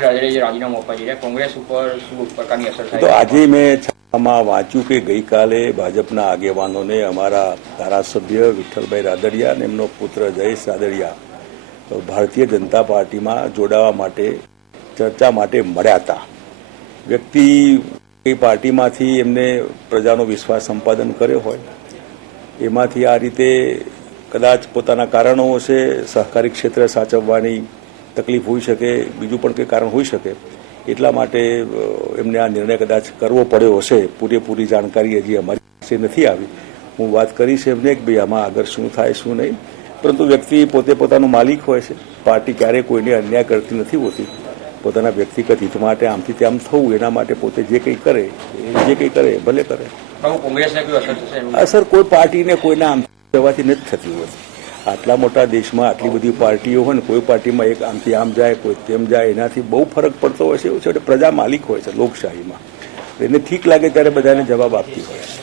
રાજીનામું આપવા જઈ રહ્યા કોંગ્રેસ ઉપર શું પ્રકારની અસર થાય? તો આજે મેં છાપામાં વાંચ્યું કે ગઈકાલે ભાજપના આગેવાનોને અમારા ધારાસભ્ય વિઠ્ઠલભાઈ રાદડિયા અને એમનો પુત્ર જયેશ રાદડિયા ભારતીય જનતા પાર્ટીમાં જોડાવા માટે ચર્ચા માટે મળ્યા હતા. વ્યક્તિ એ પાર્ટીમાંથી એમને પ્રજાનો વિશ્વાસ સંપાદન કર્યો હોય એમાંથી આ રીતે કદાચ પોતાના કારણો હશે, સહકારી ક્ષેત્ર સાચવવાની તકલીફ હોઈ શકે, બીજું પણ કંઈ કારણ હોઈ શકે, એટલા માટે એમને આ નિર્ણય કદાચ કરવો પડ્યો હશે. પૂરેપૂરી જાણકારી હજી અમારી પાસે નથી આવી. હું વાત કરીશ એમને કે ભાઈ આમાં આગળ શું થાય શું નહીં, પરંતુ વ્યક્તિ પોતે પોતાનો માલિક હોય છે. પાર્ટી ક્યારેય કોઈને અન્યાય કરતી નથી હોતી. પોતાના વ્યક્તિગત હિત માટે આમથી તેમ થવું એના માટે પોતે જે કંઈ કરે ભલે કરે. કોંગ્રેસને કોઈ અસર થશે? અસર કોઈ પાર્ટીને કોઈના આમ જવાથી નથી થતી હોતી. આટલા મોટા દેશમાં આટલી બધી પાર્ટીઓ હોય ને કોઈ પાર્ટીમાં એક આમથી આમ જાય કોઈ તેમ જાય એનાથી બહુ ફરક પડતો હોય છે. એવું છે પ્રજા માલિક હોય છે લોકશાહીમાં. એને ઠીક લાગે ત્યારે બધાને જવાબ આપતી હોય છે.